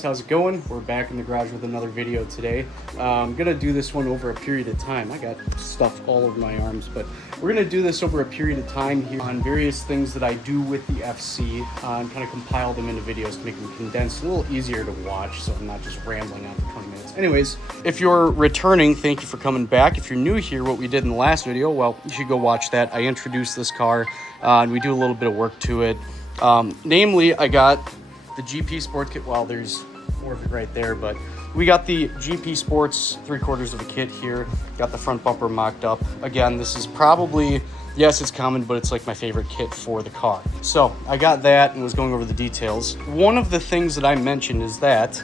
guys, how's it going? We're back in the garage with another video today. I'm gonna do this one over a period of time. I got stuff all over my arms, but we're gonna do this over a period of time here on various things that I do with the FC and kind of compile them into videos to make them condensed, a little easier to watch, so I'm not just rambling on for 20 minutes. Anyways, if you're returning, thank you for coming back. If you're new here, what we did in the last video, well, you should go watch that. I introduced this car and we do a little bit of work to it. Namely, I got the GP Sport kit. Well, there's more of it right there, but we got the GP Sports 3/4 of a kit here. Got the front bumper mocked up. Again, this is probably, yes, it's common, but it's like my favorite kit for the car. So I got that and was going over the details. One of the things that I mentioned is that,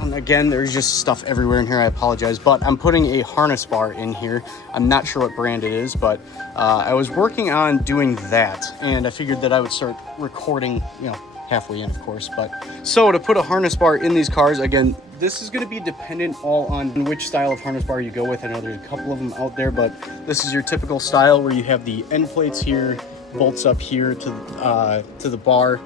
and again, there's just stuff everywhere in here, I apologize, but I'm putting a harness bar in here. I'm not sure what brand it is, but I was working on doing that, and I figured that I would start recording, you know, halfway in, of course. But so to put a harness bar in these cars, again, this is going to be dependent all on which style of harness bar you go with. I know there's a couple of them out there, but this is your typical style where you have the end plates here, bolts up here to the bar,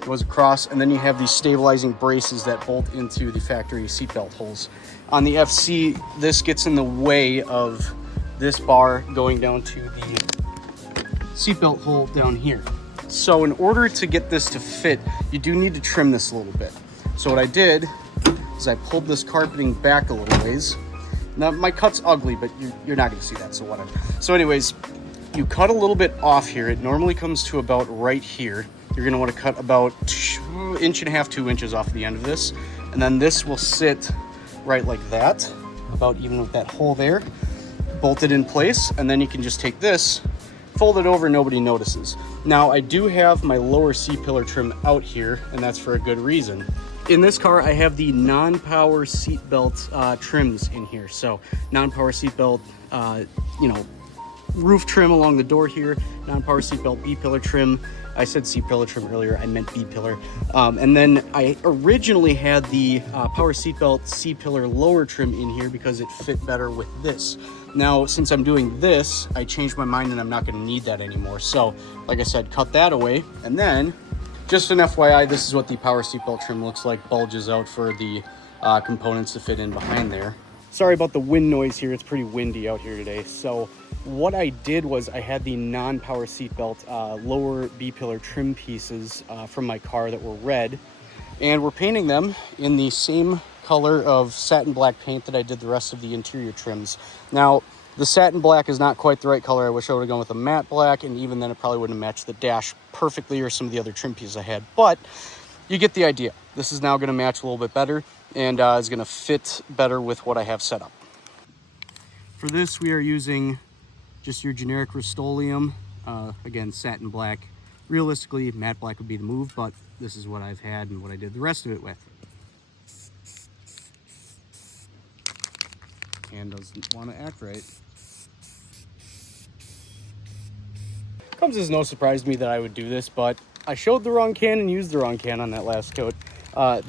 goes across, and then you have these stabilizing braces that bolt into the factory seatbelt holes. On the FC, this gets in the way of this bar going down to the seatbelt hole down here. So in order to get this to fit, you do need to trim this a little bit. So what I did is I pulled this carpeting back a little ways. Now my cut's ugly, but you're not gonna see that, so whatever. So anyways, you cut a little bit off here. It normally comes to about right here. You're gonna wanna cut about 1.5 inches, 2 inches off the end of this. And then this will sit right like that, about even with that hole there, bolted in place. And then you can just take this, fold it over, nobody notices. Now I do have my lower C-pillar trim out here, and that's for a good reason. In this car, I have the non-power seatbelt trims in here. So non-power seatbelt, you know, roof trim along the door here, non-power seatbelt B-pillar trim. I said C-pillar trim earlier, I meant B-pillar. And then I originally had the power seatbelt C-pillar lower trim in here because it fit better with this. Now, since I'm doing this, I changed my mind and I'm not gonna need that anymore. So, like I said, cut that away. And then, just an FYI, this is what the power seatbelt trim looks like, bulges out for the components to fit in behind there. Sorry about the wind noise here, it's pretty windy out here today. So, what I did was I had the non-power seatbelt lower B-pillar trim pieces from my car that were red, and we're painting them in the same color of satin black paint that I did the rest of the interior trims. Now, the satin black is not quite the right color. I wish I would have gone with a matte black, and even then it probably wouldn't have matched the dash perfectly or some of the other trim pieces I had, but you get the idea. This is now gonna match a little bit better and is gonna fit better with what I have set up. For this, we are using just your generic Rust-Oleum, again, satin black. Realistically, matte black would be the move, but this is what I've had and what I did the rest of it with. And doesn't want to act right. Comes as no surprise to me that I would do this, but I showed the wrong can and used the wrong can on that last coat.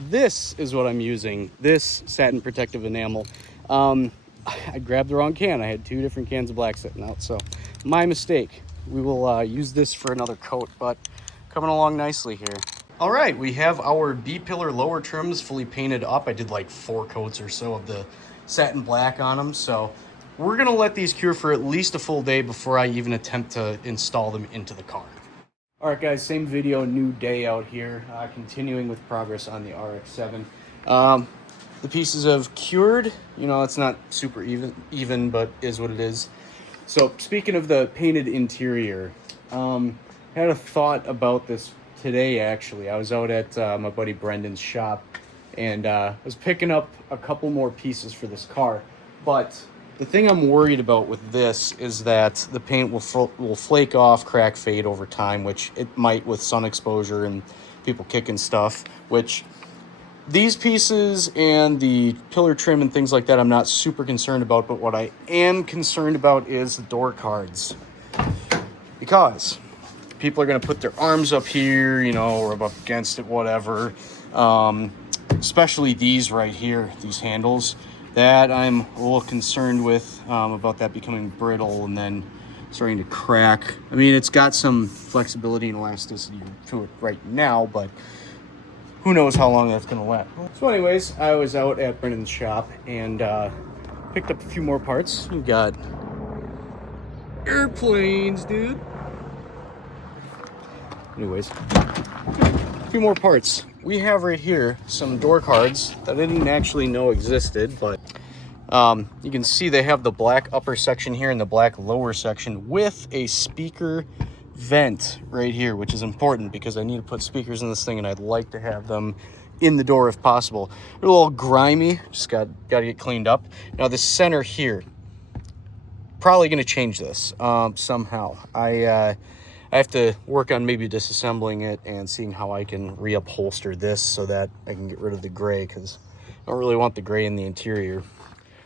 This is what I'm using, this satin protective enamel. I grabbed the wrong can. I had 2 different cans of black sitting out, so my mistake. We will use this for another coat, but coming along nicely here. All right, we have our B-pillar lower trims fully painted up. I did like 4 coats or so of the satin black on them, so we're gonna let these cure for at least a full day before I even attempt to install them into the car. All right, guys, same video, new day out here, continuing with progress on the RX7. The pieces have cured. You know, it's not super even, but is what it is. So speaking of the painted interior, had a thought about this today, actually. I was out at my buddy Brendan's shop, and was picking up a couple more pieces for this car. But the thing I'm worried about with this is that the paint will flake off, crack, fade over time, which it might with sun exposure and people kicking stuff, which these pieces and the pillar trim and things like that I'm not super concerned about, but what I am concerned about is the door cards. Because people are going to put their arms up here, you know, or up against it, whatever. Especially these right here, these handles. That I'm a little concerned with, about that becoming brittle and then starting to crack. I mean, it's got some flexibility and elasticity to it right now, but who knows how long that's gonna last. So anyways, I was out at Brennan's shop and picked up a few more parts. We got airplanes, dude. Anyways, a few more parts. We have right here some door cards that I didn't actually know existed, but you can see they have the black upper section here and the black lower section with a speaker vent right here, which is important because I need to put speakers in this thing and I'd like to have them in the door if possible. They're a little grimy, just got to get cleaned up. Now the center here, probably going to change this somehow. I have to work on maybe disassembling it and seeing how I can reupholster this so that I can get rid of the gray, because I don't really want the gray in the interior.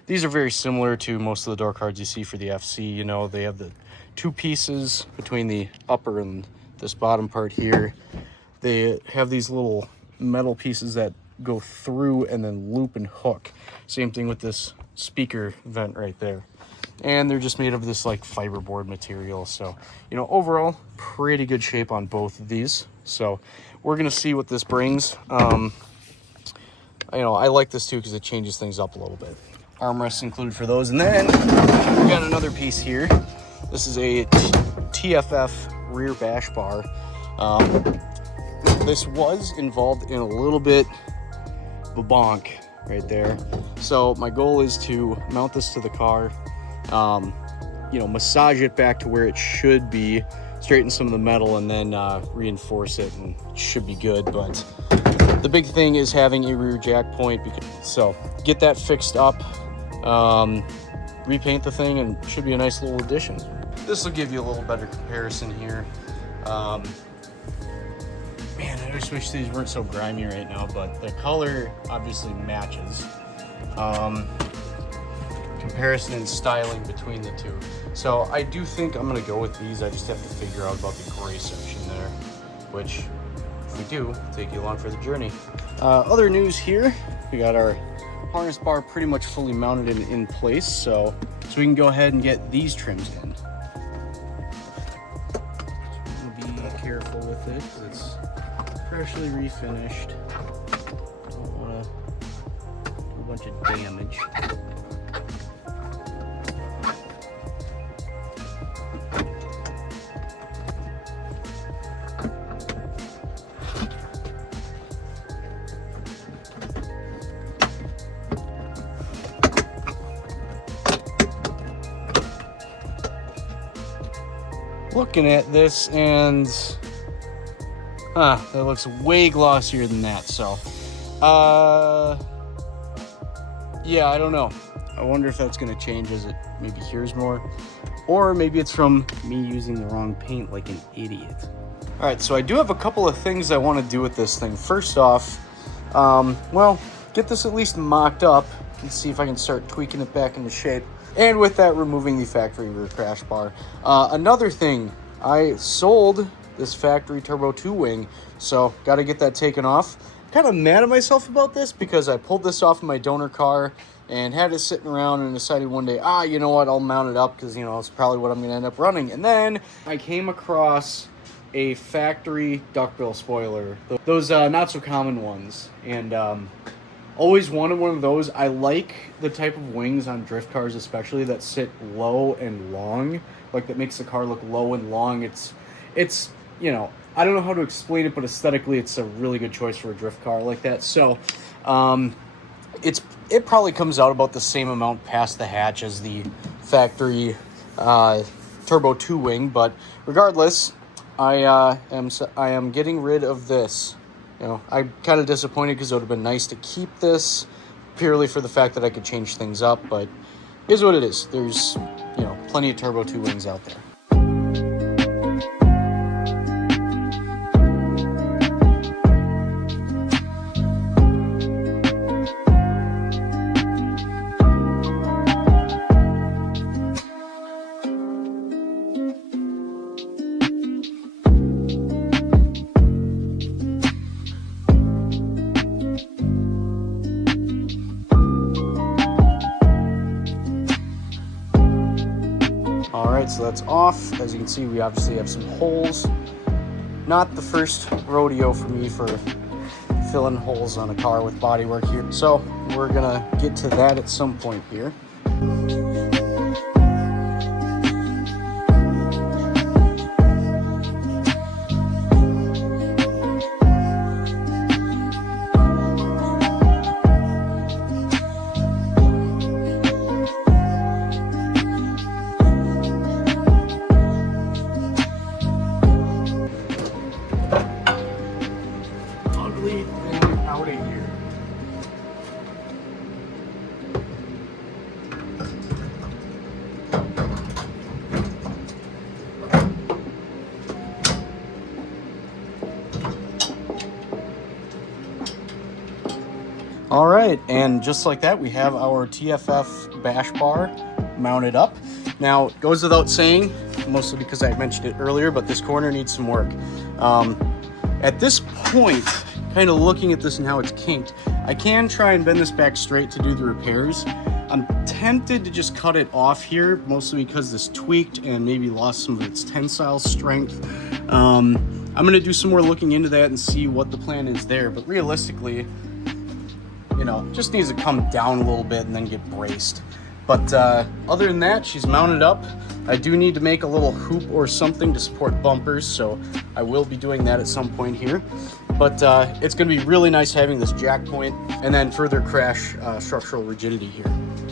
These are very similar to most of the door cards you see for the FC. You know, they have the two pieces between the upper and this bottom part here. They have these little metal pieces that go through and then loop and hook. Same thing with this speaker vent right there. And they're just made of this like fiberboard material. So, you know, overall, pretty good shape on both of these. So we're gonna see what this brings. You know, I like this too because it changes things up a little bit. Armrests included for those. And then we got another piece here. This is a TFF rear bash bar. This was involved in a little bit of a bonk right there. So my goal is to mount this to the car, you know, massage it back to where it should be, straighten some of the metal, and then reinforce it, and it should be good. But the big thing is having a rear jack point, so get that fixed up, repaint the thing, and it should be a nice little addition. This will give you a little better comparison here. Man, I just wish these weren't so grimy right now, but the color obviously matches. Comparison and styling between the two. So I do think I'm gonna go with these. I just have to figure out about the gray section there, which if we do, take you along for the journey. Other news here, we got our harness bar pretty much fully mounted and in place, so we can go ahead and get these trims in. Be careful with it because it's freshly refinished. Don't want to do a bunch of damage. Looking at this, and that looks way glossier than that. So yeah, I don't know. I wonder if that's going to change as it maybe hears more, or maybe it's from me using the wrong paint like an idiot. All right, so I do have a couple of things I want to do with this thing. First off, well, get this at least mocked up and see if I can start tweaking it back into shape. And with that, removing the factory rear crash bar. Another thing, I sold this factory Turbo 2 wing, so got to get that taken off. Kind of mad at myself about this because I pulled this off of my donor car and had it sitting around and decided one day, you know what, I'll mount it up because, you know, it's probably what I'm going to end up running. And then I came across a factory duckbill spoiler, those not so common ones, and always wanted one of those. I like the type of wings on drift cars, especially that sit low and long, like that makes the car look low and long. It's you know, I don't know how to explain it, but aesthetically it's a really good choice for a drift car like that. So it probably comes out about the same amount past the hatch as the factory Turbo 2 wing, but regardless, I am getting rid of this. You know, I'm kind of disappointed because it would have been nice to keep this purely for the fact that I could change things up, but here's what it is. There's, you know, plenty of Turbo 2 wings out there. So that's off. As you can see, we obviously have some holes. Not the first rodeo for me for filling holes on a car with bodywork here. So we're gonna get to that at some point here. Ugly thing out of here. All right, and just like that, we have our TFF bash bar mounted up. Now, it goes without saying, mostly because I mentioned it earlier, but this corner needs some work. At this point, kind of looking at this and how it's kinked, I can try and bend this back straight to do the repairs. I'm tempted to just cut it off here, mostly because this tweaked and maybe lost some of its tensile strength. I'm gonna do some more looking into that and see what the plan is there, but realistically, you know, just needs to come down a little bit and then get braced. But other than that, she's mounted up. I do need to make a little hoop or something to support bumpers, so I will be doing that at some point here. But it's gonna be really nice having this jack point and then further crash structural rigidity here.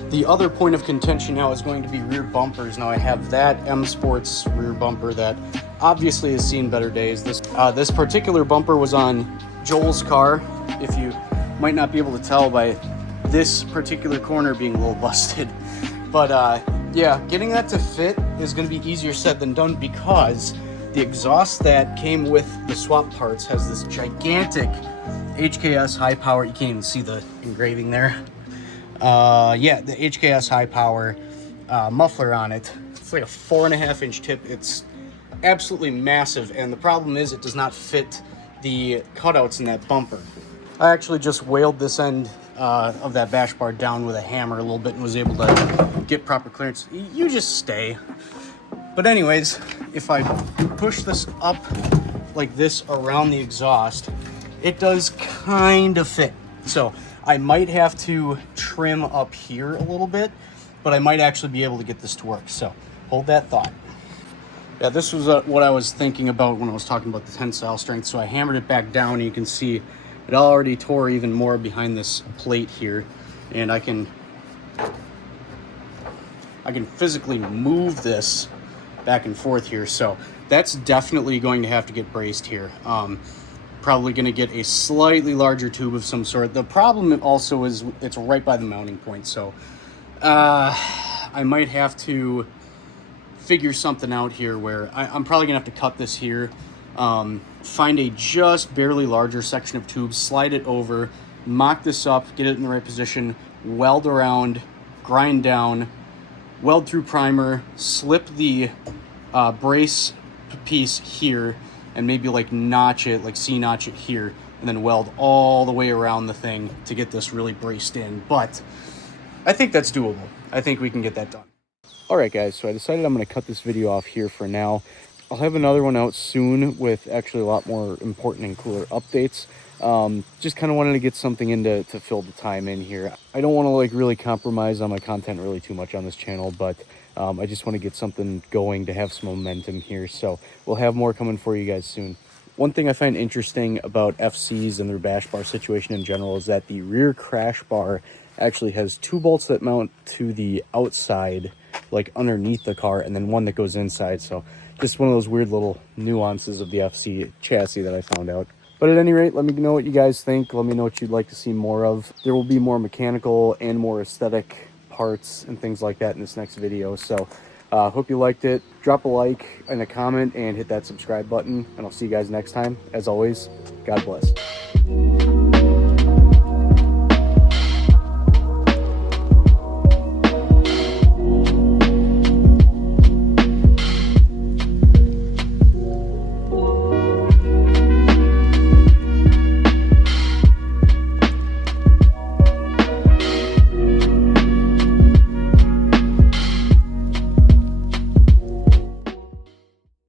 The other point of contention now is going to be rear bumpers. Now I have that M Sports rear bumper that obviously has seen better days. This particular bumper was on Joel's car. If you might not be able to tell by this particular corner being a little busted. But yeah, getting that to fit is going to be easier said than done because the exhaust that came with the swap parts has this gigantic HKS high power. You can't even see the engraving there. Yeah, the HKS high power muffler on it. It's like a 4.5-inch tip. It's absolutely massive, and the problem is it does not fit the cutouts in that bumper. I actually just whaled this end of that bash bar down with a hammer a little bit and was able to get proper clearance. You just stay. But anyways, if I push this up like this around the exhaust, it does kind of fit. So I might have to trim up here a little bit, but I might actually be able to get this to work. So hold that thought. Yeah, this was what I was thinking about when I was talking about the tensile strength. So I hammered it back down, and you can see it already tore even more behind this plate here, and I can physically move this back and forth here. So that's definitely going to have to get braced here. Probably going to get a slightly larger tube of some sort. The problem also is it's right by the mounting point, so I might have to figure something out here where I'm probably gonna have to cut this here, find a just barely larger section of tube, slide it over, mock this up, get it in the right position, weld around, grind down, weld through primer, slip the brace piece here, and maybe like notch it, like C-notch it here, and then weld all the way around the thing to get this really braced in. But I think that's doable. I think we can get that done. All right, guys, so I decided I'm going to cut this video off here for now. I'll have another one out soon with actually a lot more important and cooler updates. Just kind of wanted to get something in to fill the time in here. I don't want to like really compromise on my content really too much on this channel, but I just want to get something going to have some momentum here. So we'll have more coming for you guys soon. One thing I find interesting about FCs and their bash bar situation in general is that the rear crash bar actually has 2 bolts that mount to the outside, like underneath the car, and then one that goes inside. So just one of those weird little nuances of the FC chassis that I found out. But at any rate, let me know what you guys think. Let me know what you'd like to see more of. There will be more mechanical and more aesthetic parts and things like that in this next video. So hope you liked it. Drop a like and a comment and hit that subscribe button, and I'll see you guys next time. As always, God bless.